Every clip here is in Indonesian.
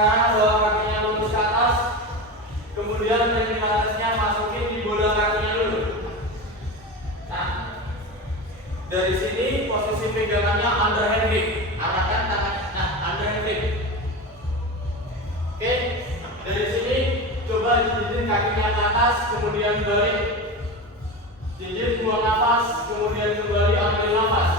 Sekarang bawa kakinya lurus ke atas, kemudian teknik atasnya masukin di bola kakinya dulu. Nah, dari sini posisi pegangannya underhand grip, arahkan tangan, nah underhand grip. Oke, dari sini coba jinjit kakinya ke atas, kemudian balik, jinjit buang nafas, kemudian kembali ambil nafas.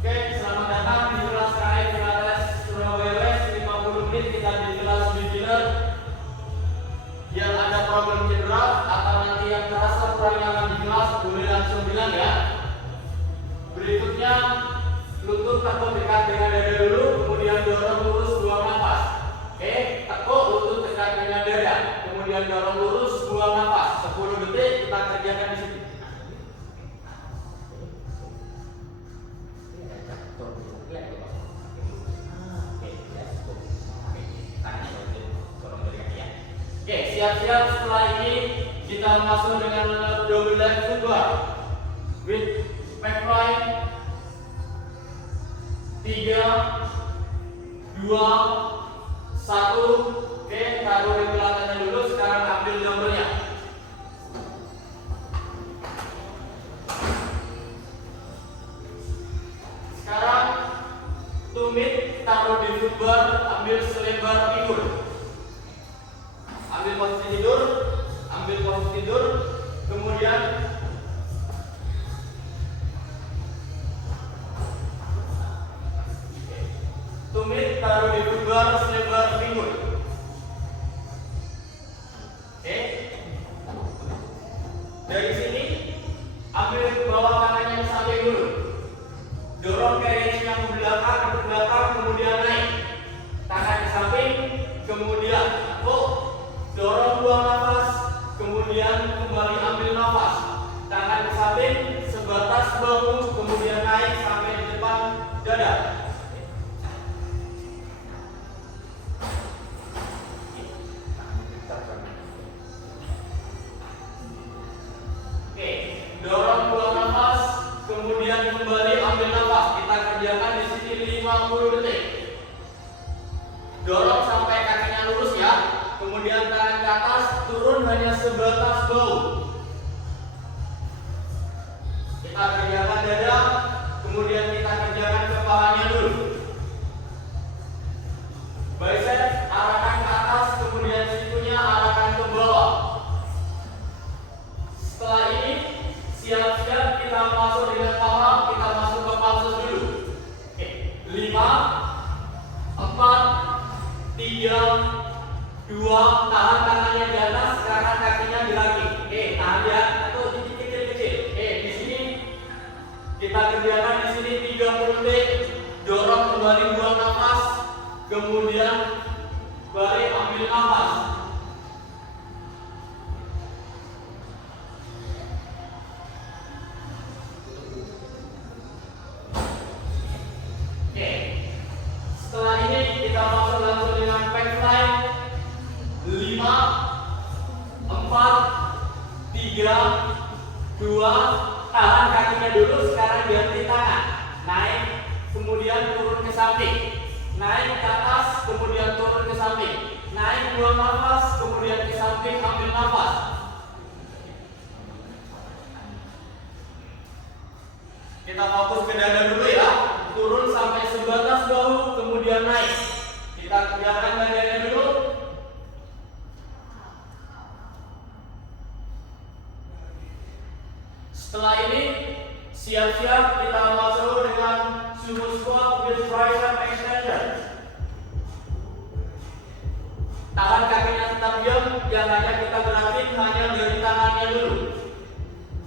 Oke, selamat datang di kelas KAI Pilates Surabaya West 50 menit kita di kelas beginner. Yang ada problem cedera atau nanti yang terasa kurang nyaman di kelas boleh langsung bilang ya. Berikutnya lutut tekuk dekat dengan dada dulu, kemudian dorong lurus buang nafas. Oke, tekuk lutut dekat dengan dada, kemudian dorong lurus buang nafas. 10 detik kita kerjakan di sini. Oke, siap-siap. Setelah ini kita masuk dengan double leg footbar with back fly. 3, 2, 1. Oke, taruh di belakangnya dulu. Sekarang ambil dumbbellnya. Sekarang tumit taruh di footbar, ambil selebar pikul. Ambil posisi tidur, kemudian tumit taruh di footbar selebar pinggul. Oke. Dari sini ambil bawah tangannya ke samping dulu. Dorong carriage-nya ke belakang, kemudian naik. Tangan ke samping, kemudian tekuk. Dorong buang nafas, kemudian kembali ambil nafas. Tangan ke samping sebatas bahu, kemudian naik sampai di depan dada. Oke, dorong buang nafas, kemudian kembali ambil nafas. Kita kerjakan di sini 50 detik. Dorong sampai kakinya lurus ya. Kemudian tangan ke atas, turun hanya sebatas bahu. Kita kerjakan dada, kemudian kita kerjakan kepalanya dulu. Bicep arahkan ke atas, kemudian sikunya arahkan ke bawah. Setelah ini siap-siap kita masuk dengan paham, kita masuk ke pulses dulu. Oke, 5, 4, 3, 2, tahan tangannya di atas, sekarang kakinya di kaki. Oke, tahan ya, atau kecil-kecil. Oke, di sini kita kerjakan di sini 30 detik. Dorong kembali buang nafas, kemudian balik ambil nafas. Oke, setelah ini kita masuk langsung dengan back fly. 5, 4, 3, 2, tahan kakinya dulu. Sekarang ganti tangan, naik kemudian turun ke samping, naik ke atas kemudian turun ke samping, naik buang nafas, kemudian ke samping ambil nafas. Kita fokus ke dada dulu ya, turun sampai sebatas bahu, kemudian naik. Kita kerjakan dadanya dulu. Setelah ini siap-siap kita masuk dengan sumo squat with tricep extension. Tahan kakinya tetap diam, yang hanya kita gerakin hanya dari tangannya dulu.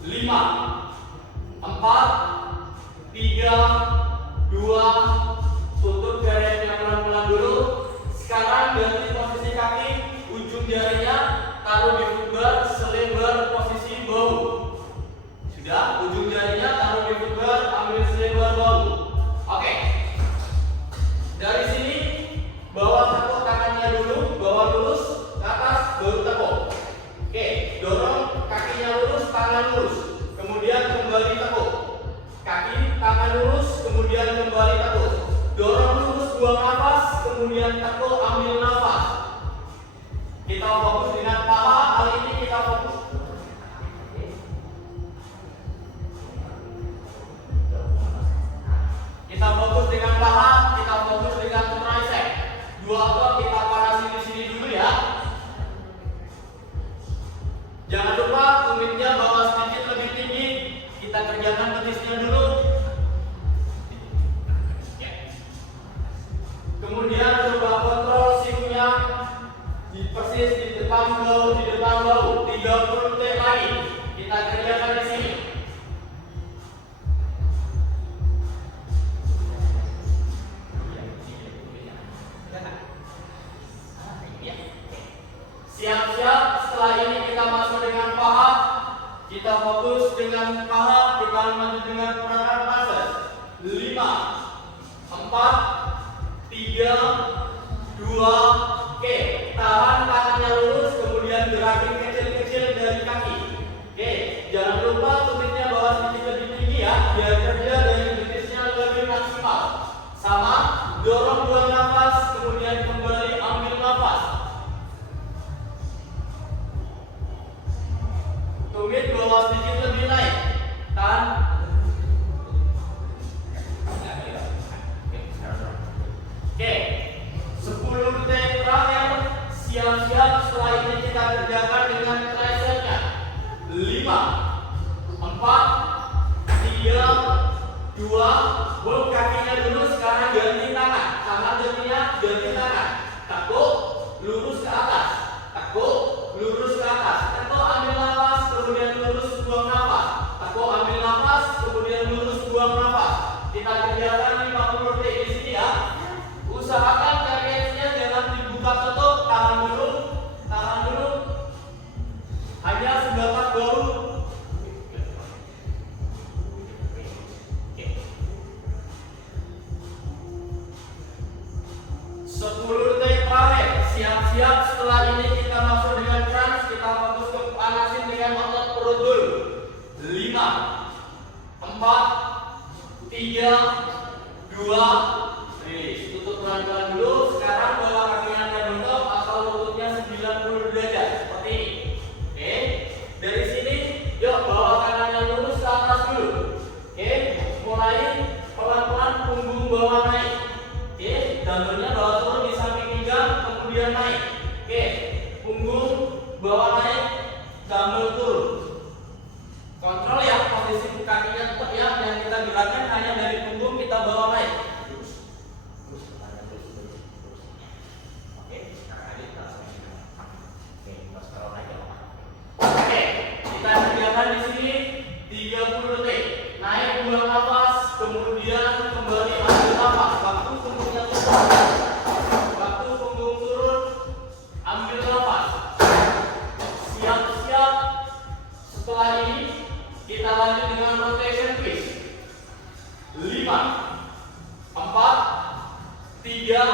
5, 4, 3, 2, tutup jarinya pelan-pelan dulu. Sekarang ganti posisi kaki, ujung jarinya taruh di footbar selebar posisi bahu. Sudah, ujung jarinya taruh di footbar, ambil selebar bahu. Oke. Dari sini bawa tekuk tangannya dulu, bawa lurus ke atas, baru tekuk. Oke, dorong kakinya lurus, tangan lurus, kemudian kembali tekuk. Kaki, tangan lurus, kemudian kembali tekuk. Dorong kita kerjakan betisnya dulu. Kemudian coba kontrol sikunya di persis di depan bahu, 30 detik lagi. Kita kerjakan di sini. Siap-siap, setelah ini kita masuk dengan paha. Kita fokus dengan paha, kita maju dengan pergerakan passes. 5, 4, 3, 2, oke. Tahan tangannya lurus, kemudian gerakin kecil-kecil dari kaki. Oke, jangan lupa tumitnya bawa sedikit lebih tinggi ya, biar kerja dari betisnya lebih maksimal. Sama, dorong buang nafas, kemudian kembali ambil nafas. Tumit bawa sedikit lebih naik. Tahan. Oke, 10 detik terakhir. Siap-siap, setelah ini kita kerjakan dengan tricepnya. 5, 4, 3, 2, hold kakinya dulu. Sekarang ganti tangan. Tangan ganti tangan. Tekuk, lurus ke atas. Tekuk, lurus ke atas. Tekuk, ambil nafas, kemudian lurus, buang nafas. Tekuk, ambil nafas, kemudian lurus, buang nafas. Kita kerjakan 50 detik di sini ya. Usahakan targetnya jangan dibuka tutup, tahan dulu. Hanya sebatas bahu. Oke. 10 detik terakhir. Siap-siap, setelah ini kita masuk dengan crunch. Kita fokus ke panasin dengan otot perut dulu. 5, 4, 3, 2, rilis. Tutup pelan-pelan dulu. Sekarang bawa kakinya tabletop atau lututnya 90 derajat seperti ini. Oke. Dari sini, yuk bawa tangannya lurus ke atas dulu. Oke. Mulai pelan-pelan punggung bawah naik. Oke. Dumbbellnya bawa turun di samping pinggang, kemudian naik. Oke. Punggung bawah naik, dumbbell turun. Kontrol ya posisi kakinya tetap ya. Yang kita gerakan hanya dari punggung kita bawa naik. Kita kerjakan di sini 30 detik. Naik, buang nafas, kemudian kembali ambil nafas. Waktu punggungnya turun. Waktu punggung turun, ambil nafas. Siap-siap. Setelah ini kita lanjut dengan rotation twist. 5, 4, 3,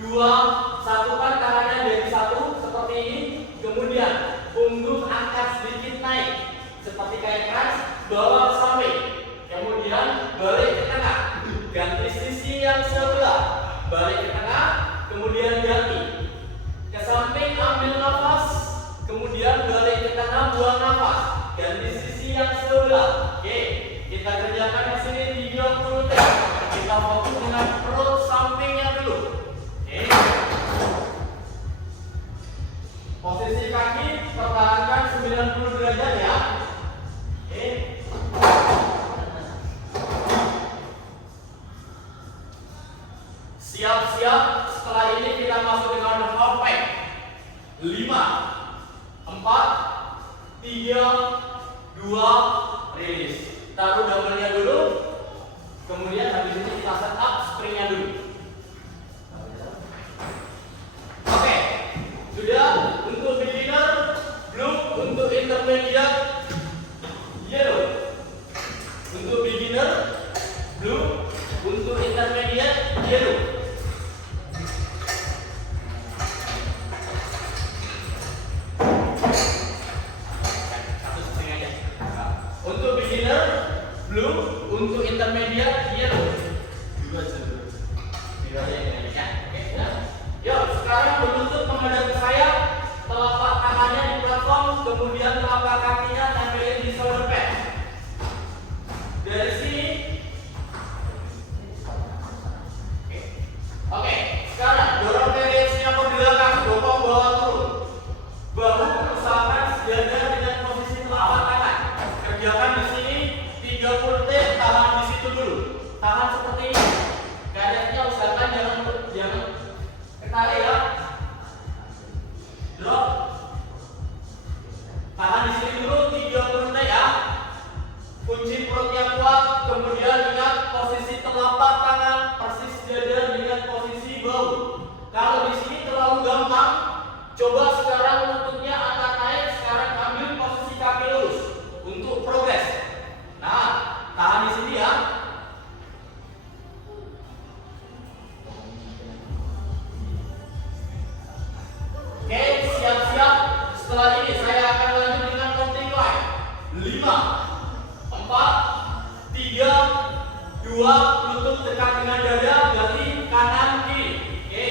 2, satukan tangannya dari satu seperti ini. Kemudian punggung angkat sedikit naik seperti kayak crunch, bawa ke samping, kemudian balik ke tengah, ganti sisi yang sebelah, balik ke tengah, kemudian ganti ke samping, ambil nafas, kemudian balik ke tengah, buang nafas, ganti sisi yang sebelah. Oke, kita kerjakan di sini 30 detik. Kita fokus dengan perut sampingnya dulu. Oke. Posisi kaki pertahankan 90 derajat ya. Oke. Siap-siap, setelah ini kita masuk dengan half pack. 5, 4, 3, 2, rilis. Taruh dumbbellnya dulu. Kemudian habis ini kita set up springnya dulu. Oke. Sudah. Untuk beginner, blue. Untuk intermediate, yellow. Untuk beginner, blue. Untuk intermediate, yellow. Untuk beginner, blue. Untuk intermediate, yellow. Dua saja. Tidak ada yang lain ya. Oke, sudah. Yuk, sekarang berlutut menghadap ke saya. Telapak tangannya di platform, kemudian telapak kakinya tempelin di shoulder pad. Dari sini. Oke, sekarang dorong pelvisnya ke belakang, bokong bawah turun. Bahu usahakan sejajar dengan posisi telapak tangan. Kerjakan di sini 30 detik, tahan di situ dulu. Tahan seperti ini. Karetnya usahakan jangan ketarik ya. Drop. Tahan di sini dulu 30 detik ya. Kunci perutnya kuat, kemudian ingat posisi telapak tangan persis sejajar dengan posisi bahu. Kalau di sini terlalu gampang, coba sekarang lututnya angkat naik, sekarang ambil posisi kaki lurus untuk progres. Nah, tahan di sini ya. Oke, siap-siap. Setelah ini saya akan lanjut dengan counting climb. 5, 4, 3, 2, lutut dekat dengan dada, ganti kanan kiri. Oke,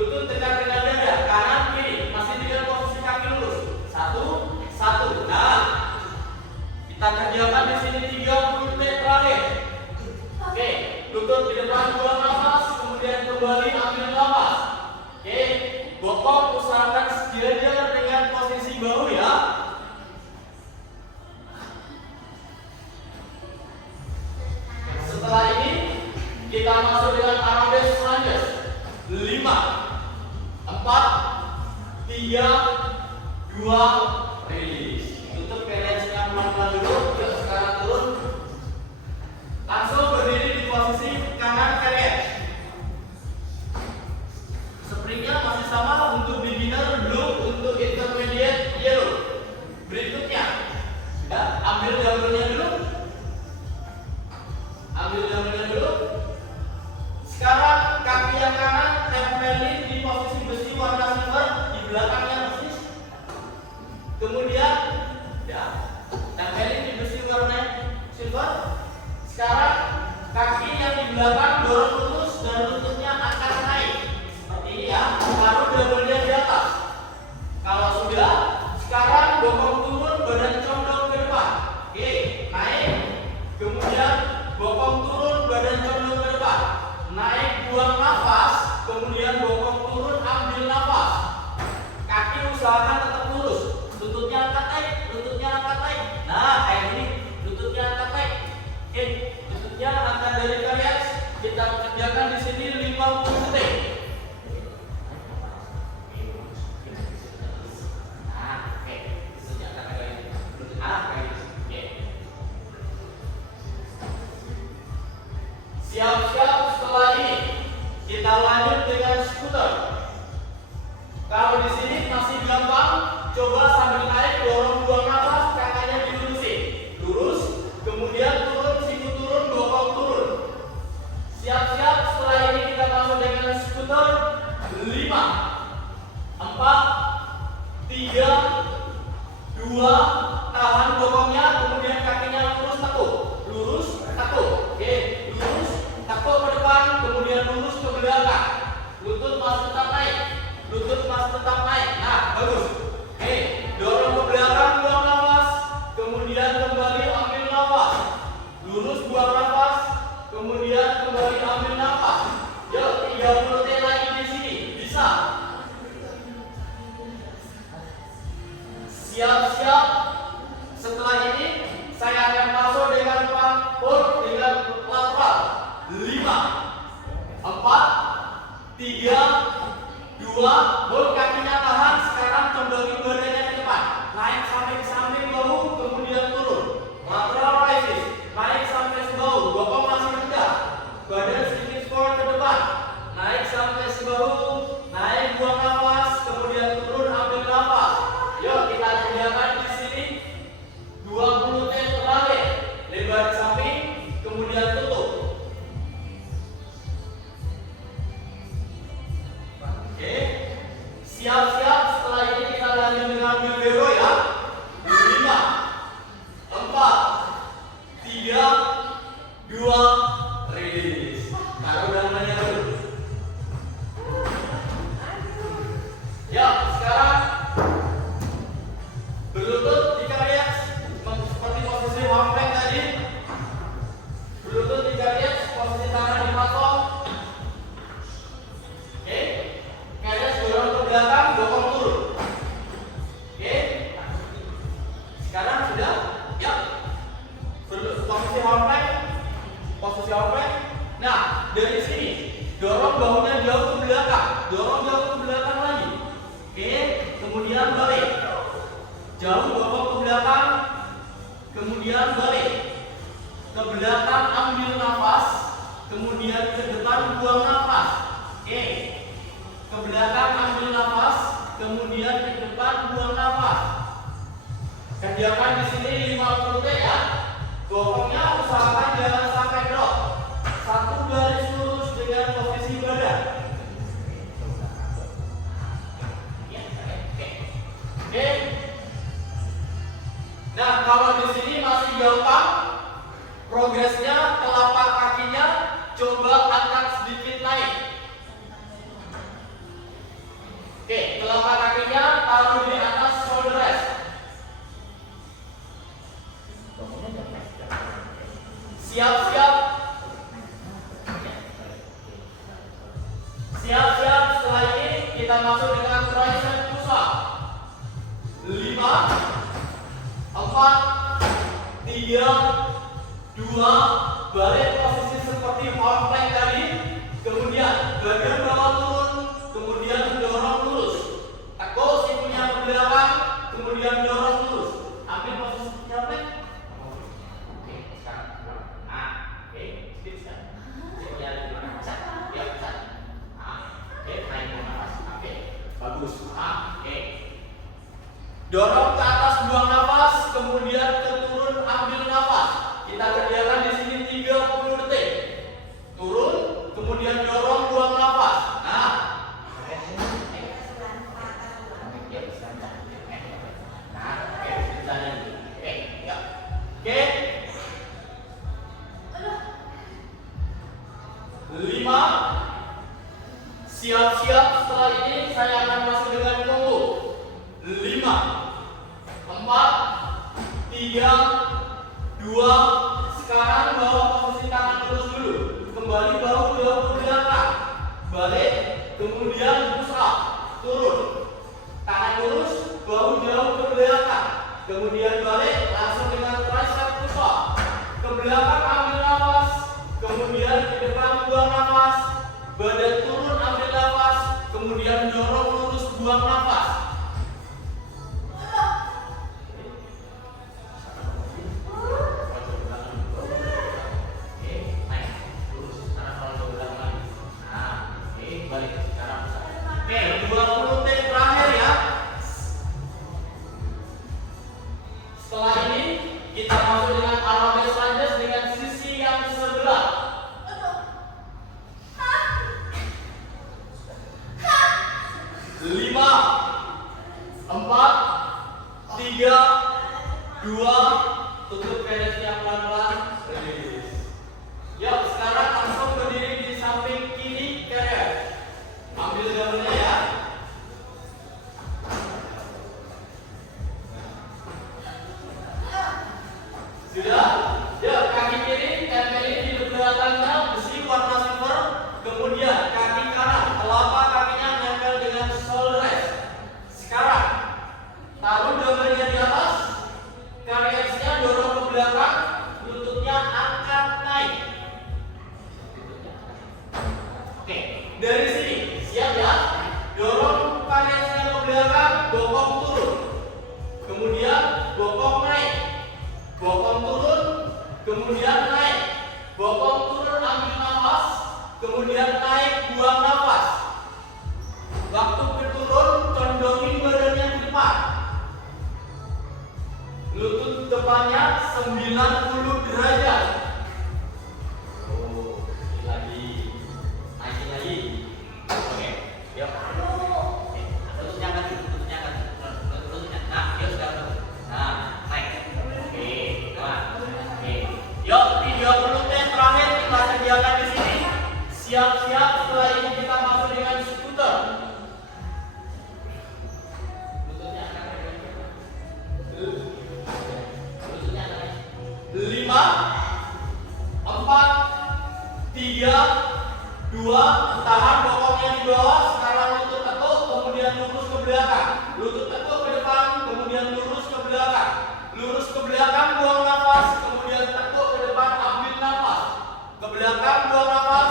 lutut dekat dengan dada, kanan kiri, masih dengan posisi kaki lurus. 1, 1. Nah, kita kerjakan di sini 30 detik terakhir. Oke, lutut di depan, buang nafas, kemudian kembali ambil nafas. Oke, bokong usahakan sejajar dengan posisi bahu ya. Setelah ini kita masuk dengan arabesque lunges. 5, 4, 3, 2, release. Tutup balance-nya pelan-pelan dulu. Yuk sekarang turun. Langsung berdiri di posisi kanan carrier. Springnya masih sama untuk beginner, blue untuk intermediate, yellow. Berikutnya, ya, ambil dumbbellnya dulu. Ambil dumbbellnya dulu. Sekarang kaki yang kanan tempelin di posisi besi warna silver di belakangnya persis. Kemudian, ya, tempelin di besi warna silver. Sekarang kaki yang di belakang dorong lurus dan lututnya akan naik. Seperti ini ya. Taruh dumbbellnya di atas. Kalau sudah, sekarang bokong turun, badan condong ke depan. Oke, naik. Kemudian bokong turun, badan condong ke depan. Naik, buang nafas. Kemudian bokong turun, ambil nafas. Kaki usahakan tetap lurus. Lututnya angkat naik, lututnya angkat naik. Nah, kayak gini, lututnya angkat naik. Oke, lututnya angkat dari kalian. Kita kerjakan di sini 50 detik. Nah, oke. Lututnya angkat naik. Nah, kayak gitu. Oke. Siap-siap, setelah ini kita lanjut dengan skuter. Kalau di sini masih gampang, coba sambil naik dorong buang nafas, kakinya dilurusin. Lurus, kemudian turun, siku turun, bokong turun. Siap-siap, setelah ini kita masuk dengan skuter. 5, 4, 3, 2, tahan bokongnya, kemudian kakinya lurus tekuk. Lurus, tekuk. Oke, lurus, tekuk ke depan, kemudian lurus ke belakang. Lutut masih tetap naik. Lutut masih tetap naik. Nah, bagus. Oke, dorong ke belakang, buang nafas, kemudian kembali ambil nafas. Lurus, buang nafas, kemudian kembali ambil nafas. Yuk, 30 detik lagi di sini. Bisa. Siap-siap. Setelah ini saya akan masuk dengan hold dengan lateral. 5, 4, 3, 2, hold kakinya tahan. Sekarang condongin badannya ke depan. Naik sampai ke samping bahu, kemudian turun. Lateral raises. Naik sampai sebahu, bokong masih rendah. Badan sedikit forward ke depan. Naik sampai sebahu, naik buang nafas, kemudian turun ambil nafas. Yuk kita kerjakan di sini 20 detik terakhir. Lebar ke samping, kemudian tutup. Oke. Nah, dari sini dorong bahunya jauh ke belakang, dorong jauh ke belakang lagi. Oke, kemudian balik. Jauh dorong ke belakang, kemudian balik. Ke belakang ambil nafas, kemudian ke depan buang nafas. Oke. Ke belakang ambil nafas, kemudian ke depan buang nafas. Kerjakan di sini 50 detik ya. Bokongnya usahakan jangan sampai drop. Satu garis lurus dengan posisi badan. Oke. Nah, kalau di sini masih gampang, progresnya telapak kakinya coba angkat sedikit naik. Oke, telapak kakinya taruh di atas shoulder rest. Siap-siap. Siap-siap, setelah ini kita masuk dengan tricep push up. 5 4 3 2, balik posisi seperti hard plank tadi. Kemudian bagian bawah turun, kemudian dorong lurus. Tekuk sikunya ke belakang, kemudian dorong lurus. Ambil posisi hard plank. Oke, sekarang. Nah, oke, speed kan. Sikunya ada di belakang. Ya, bisa. Oke, naik ke atas. Oke, bagus. Oke. Dorong ke atas, buang nafas, kemudian ke turun, ambil nafas. Kita kerjakan di sini 30 detik. Turun, kemudian dorong, buang nafas. Nah. Oke. 5. Siap-siap, setelah ini saya akan masuk dengan combo. 5 4 3 2. Sekarang bawa posisi tangan lurus dulu. Kembali bahu jauh ke belakang. Balik, kemudian push up. Turun. Tangan lurus, bahu jauh ke belakang. Kemudian balik, langsung dengan tricep push up. Ke belakang ambil nafas, kemudian ke depan buang nafas. Badan turun ambil nafas, kemudian dorong lurus buang nafas. Oke, 20 detik terakhir ya. Setelah ini kita masuk dengan arabesque lunges dengan sisi yang sebelah. 5 4 3 2, tutup pedesnya pelan-pelan. Yuk, sekarang langsung berdiri di samping kiri carrier. Ambil gambarnya ya. Sudah? Yuk, kaki kiri tempelin di belakangnya besi warna silver. Kemudian kaki kanan, telapak kakinya nempel dengan shoulder rest. Sekarang taruh gambarnya di atas. Carriersnya dorong ke belakang, lututnya angkat naik. Oke, dari sini siap ya. Dorong carriersnya ke belakang, bokong turun. Kemudian bokong naik. Bokong turun, kemudian naik. Bokong turun ambil nafas, kemudian naik buang nafas. Waktu berturun condongin badannya ke depan. Lutut depannya 90 derajat. Oh, lagi. Naikin lagi. Oke, yuk. Oke, lututnya kan, lututnya kan. Lututnya. Nah, yuk sekarang. Nah, naik. Oke, nah. Oke. Yuk, 30 menit terakhir kita kerjakan di sini. Siap-siap, setelah ini kita masuk dengan skuter. Lututnya akan 5 4 3 2, tahan bokongnya di bawah. Sekarang lutut tekuk, kemudian lurus ke belakang. Lutut tekuk ke depan, kemudian lurus ke belakang. Lurus ke belakang, buang nafas, kemudian tekuk ke depan, ambil nafas. Ke belakang, buang nafas,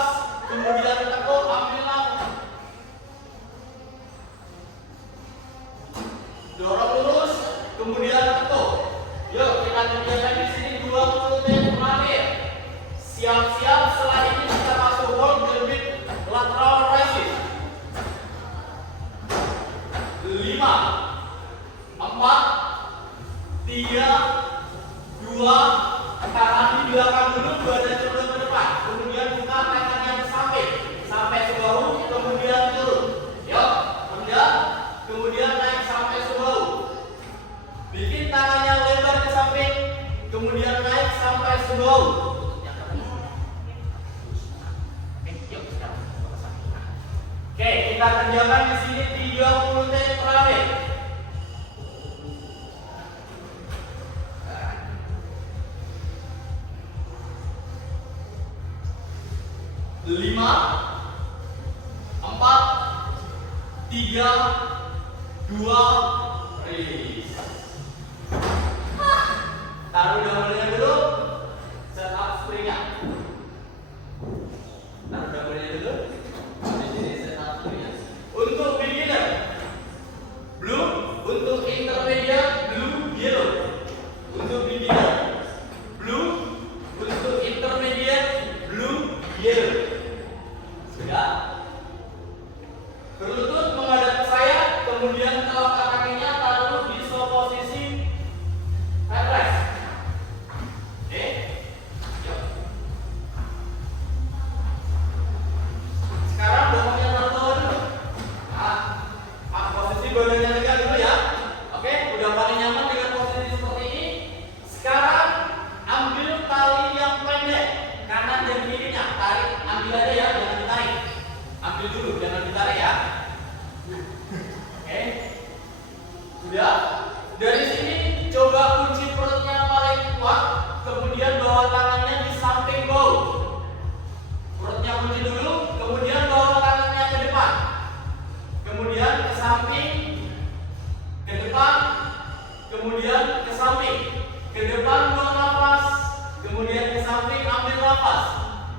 dua, tahan di belakang dulu, badan cenderung ke depan. Kemudian buka tangannya ke samping sampai sebahu, kemudian turun. Yuk, kemudian naik sampai sebahu. Bikin tangannya lebar ke samping, kemudian naik sampai sebahu. Oke, kita kerjakan di sini 30 detik terakhir. 5, 4, 3, 2, rilis. Taruh dumbbellnya dulu, set up springnya. Taruh dumbbellnya dulu. Di sini set up springnya. Untuk beginner, blue. Untuk intermediate, blue, yellow. Untuk beginner, blue. Untuk intermediate, blue, yellow. Sudah? Berlutut menghadap ke saya, kemudian telapak kakinya taruh di posisi headrest. Oke? Yuk. Sekarang bawahnya taruh dulu. Nah, posisi badannya tegak dulu ya. Oke, udah paling nyaman dengan posisi seperti ini. Sekarang ambil tali yang pendek, kanan dan kirinya. Tarik, ambil aja ya, jangan ditarik. Ambil dulu, jangan ditarik ya. Oke. Sudah? Dari sini coba kunci perutnya paling kuat, kemudian bawa tangannya di samping bahu. Perutnya kunci dulu, kemudian bawa tangannya ke depan. Kemudian ke samping, ke depan, kemudian ke samping. Ke depan buang nafas, kemudian ke samping ambil nafas.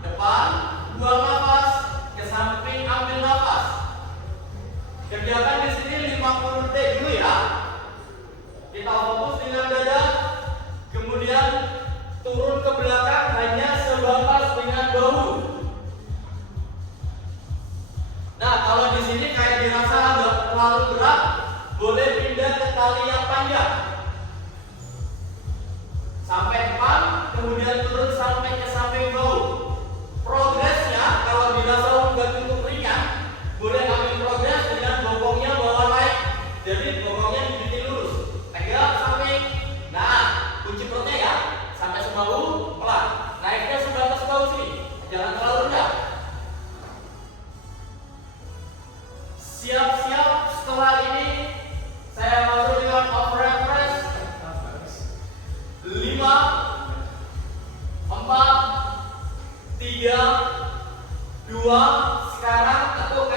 Depan, buang nafas, ke samping ambil nafas. Kerjakan di sini 50 detik dulu ya. Kita fokus dengan dada, kemudian turun ke belakang hanya sebatas dengan bahu. Nah, kalau di sini kayak dirasa agak terlalu berat, boleh pindah ke tali yang panjang. Sampai depan, kemudian turun sampai ke samping bahu. Progresnya kalau dirasa nggak cukup ringan, boleh ambil progres dengan bokongnya bawa naik. Jadi bokongnya dibikin lurus, tegak samping. Nah, kunci perutnya ya, sampai sebahu pelan. Naiknya sebatas bahu sini, jangan terlalu rendah. Siap-siap setelah ini saya masuk dengan overhead press. 5, 4, 3, 2. Sekarang tekuk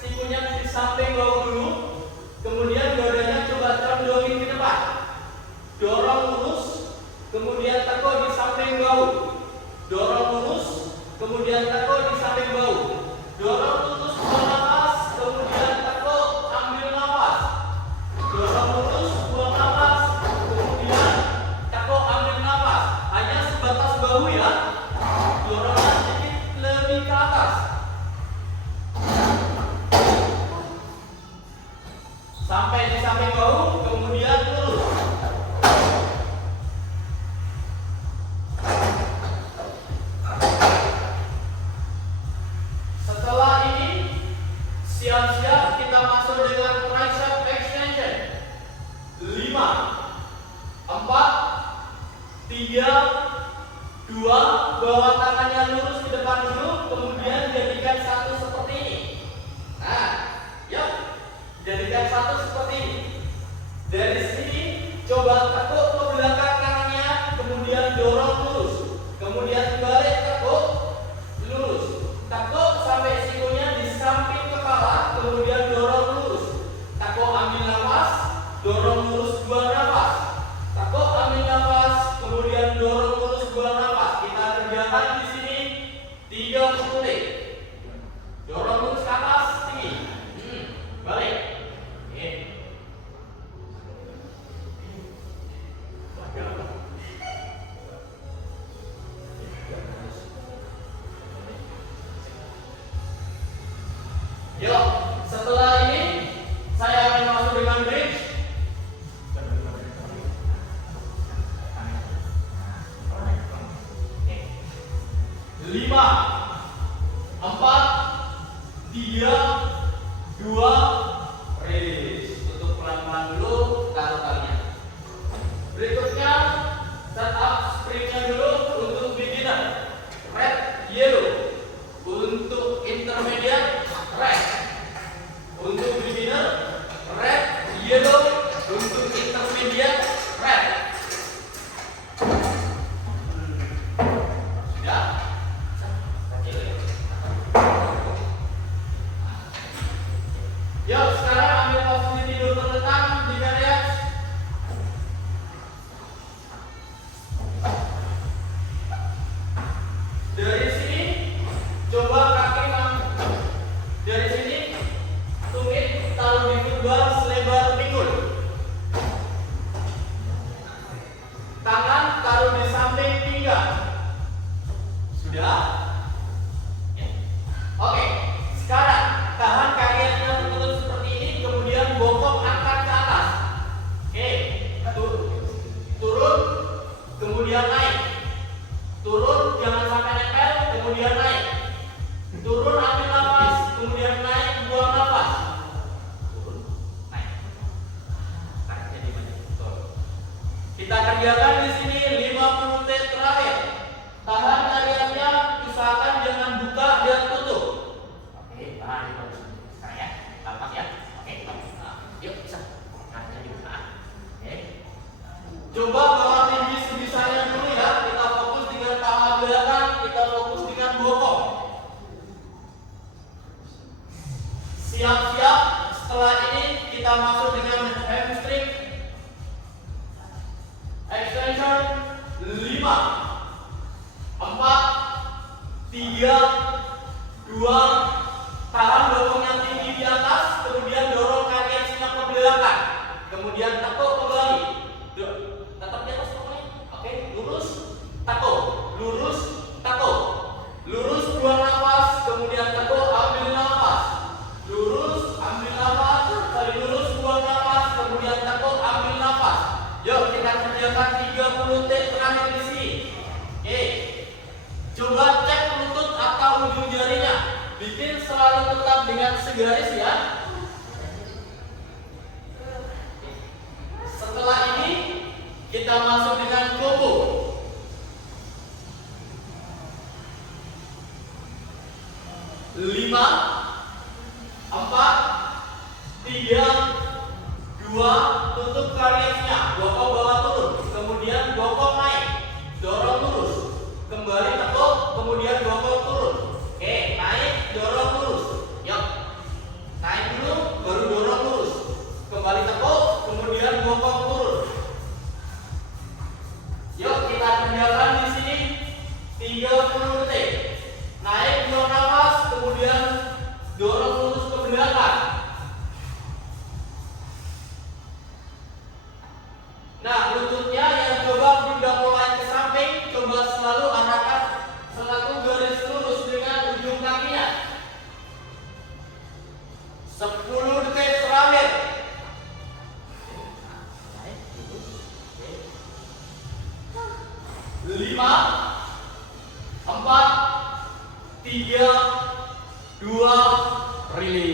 sikunya di samping bahu dulu, kemudian badannya coba condongin ke depan. Dorong lurus, kemudian tekuk di samping bahu. Dorong lurus, kemudian tekuk di samping bahu. Dorong lurus, buang nafas, kemudian tekuk ambil nafas. Dorong lurus, buang nafas, kemudian tekuk ambil nafas. Hanya sebatas bahu ya. Dorongnya sedikit lebih ke atas. Sampai di samping bahu, kemudian lurus. Setelah ini, siap-siap kita masuk dengan tricep extension. 5, 4, 3, 2. Bawa tangannya lurus ke depan dulu, kemudian jadikan satu seperti ini. Nah, yuk, jadikan satu seperti ini. Dari sini coba tekuk ke belakang tangannya, kemudian dorong lurus, kemudian balik tekuk lurus. Tekuk sampai sikunya di samping kepala, kemudian dorong lurus. Tekuk ambil nafas, dorong lurus, buang nafas. Tekuk ambil nafas, kemudian dorong lurus, buang nafas. Kita kerjakan di sini 30 detik. Dorong lurus ke atas, tinggi. Balik. Yuk, setelah ini saya akan masuk dengan bridge. 5, 4, 3, 2, rilis. Tutup pelan-pelan dulu, taruh talinya. Berikutnya setup springnya dulu untuk beginner, red, yellow. Untuk intermediate, red. Untuk beginner, red, yellow. Untuk intermediate, red. Sudah? Yuk, sekarang ambil posisi tidur terletak di garis. Dari sini, coba kaki dari sini, tumit taruh di footbar selebar pinggul. Tangan taruh di samping pinggang. Sudah? Oke, sekarang tahan kakinya tertutup seperti ini, kemudian bokong angkat ke atas. Oke, turun, kemudian naik. Turun, jangan sampai nempel, kemudian naik. Turun, ambil nafas, kemudian naik, buang nafas. Turun, naik. Naiknya di mana? Kita kerjakan di sini 50 detik terakhir. Tahan tariannya, usahakan jangan buka dan tutup. Oke, tahan di bawah sini. Sekarang ya, lepas ya. Oke, nah, yuk bisa. Tahannya dibuka. Oke. Coba bawa tinggi sebisanya dulu ya. Kita fokus dengan paha belakang, kita fokus dengan bokong. Siap-siap. Setelah ini kita masuk dengan hamstring extension 5, 4, 3, 2, tahan bokongnya tinggi di atas, kemudian dorong kaki siap ke belakang, kemudian tekuk kembali. Tetap di atas pokoknya. Oke, lurus, tekuk, lurus, tekuk, lurus, buang nafas, kemudian tekuk, ambil nafas, lurus, ambil nafas, kali lurus, buang nafas, kemudian tekuk, ambil nafas. Yuk kita kerjakan 30 detik terakhir di sini. Oke. Coba cek lutut atau ujung jarinya. Bikin selalu tetap dengan segaris ya. Setelah ini kita masuk dengan combo. 5, 4, 3, 2, tutup kariesnya, bokong bawah turun, kemudian bokong naik, dorong lurus, kembali tekuk, kemudian bokong turun. Oke, naik, dorong lurus. Yuk, naik dulu, baru dorong lurus, kembali tekuk, kemudian bokong turun. Yuk kita kerjakan di sini 30 detik. Naik, buang nafas, kemudian dorong lurus ke belakang. Nah, lututnya yang coba pindah mulai ke samping, coba selalu arahkan selaku garis lurus dengan ujung kakinya. 10 detik terakhir. 5, 4, 3, 2, rilis.